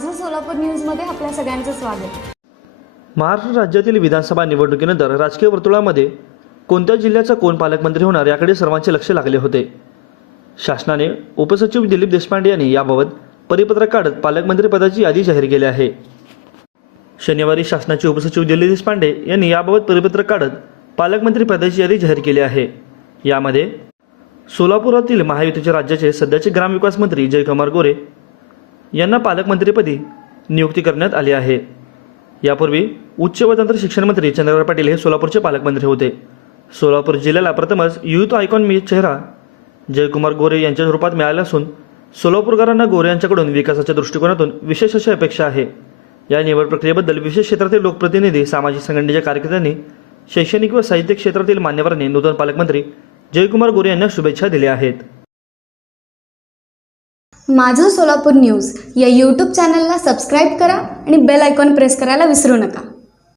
माझं सोलापूर न्यूजमध्ये आपल्या सगळ्यांचं स्वागत। महाराष्ट्र राज्यातील विधानसभा निवडणुकीनंतर राजकीय वर्तुळामध्ये कोणत्या जिल्ह्याचा कोण पालकमंत्री होणार याकडे सर्वांचे लक्ष लागले होते। शासनाने उपसचिव दिलीप देशपांडे यांनी याबाबत परिपत्रक काढत पालकमंत्री पदाची यादी जाहीर केली आहे। शनिवारी शासनाचे उपसचिव दिलीप देशपांडे यांनी याबाबत परिपत्रक काढत पालकमंत्री पदाची यादी जाहीर केली आहे। यामध्ये सोलापुरातील महायुतीचे राज्याचे सध्याचे ग्रामविकास मंत्री जयकुमार गोरे यांना पालकमंत्रीपदी नियुक्ती करण्यात आली आहे। यापूर्वी उच्च व तंत्र शिक्षण मंत्री चंद्रकांत पाटील हे सोलापूरचे पालकमंत्री होते। सोलापूर जिल्ह्याला प्रथमच युथ आयकॉन चेहरा जयकुमार गोरे यांच्या रूपात मिळाला असून सोलापूरकरांना गोरे यांच्याकडून विकासाच्या दृष्टिकोनातून विशेष अशी अपेक्षा आहे। या निवड प्रक्रियेबद्दल विशेष क्षेत्रातील लोकप्रतिनिधी, सामाजिक संघटनेच्या कार्यकर्त्यांनी, शैक्षणिक व साहित्यिक क्षेत्रातील मान्यवरांनी नूतन पालकमंत्री जयकुमार गोरे यांना शुभेच्छा दिल्या आहेत। माझं सोलापूर न्यूज या यूट्यूब चॅनलला सबस्क्राईब करा आणि बेल आयकॉन प्रेस करायला विसरू नका।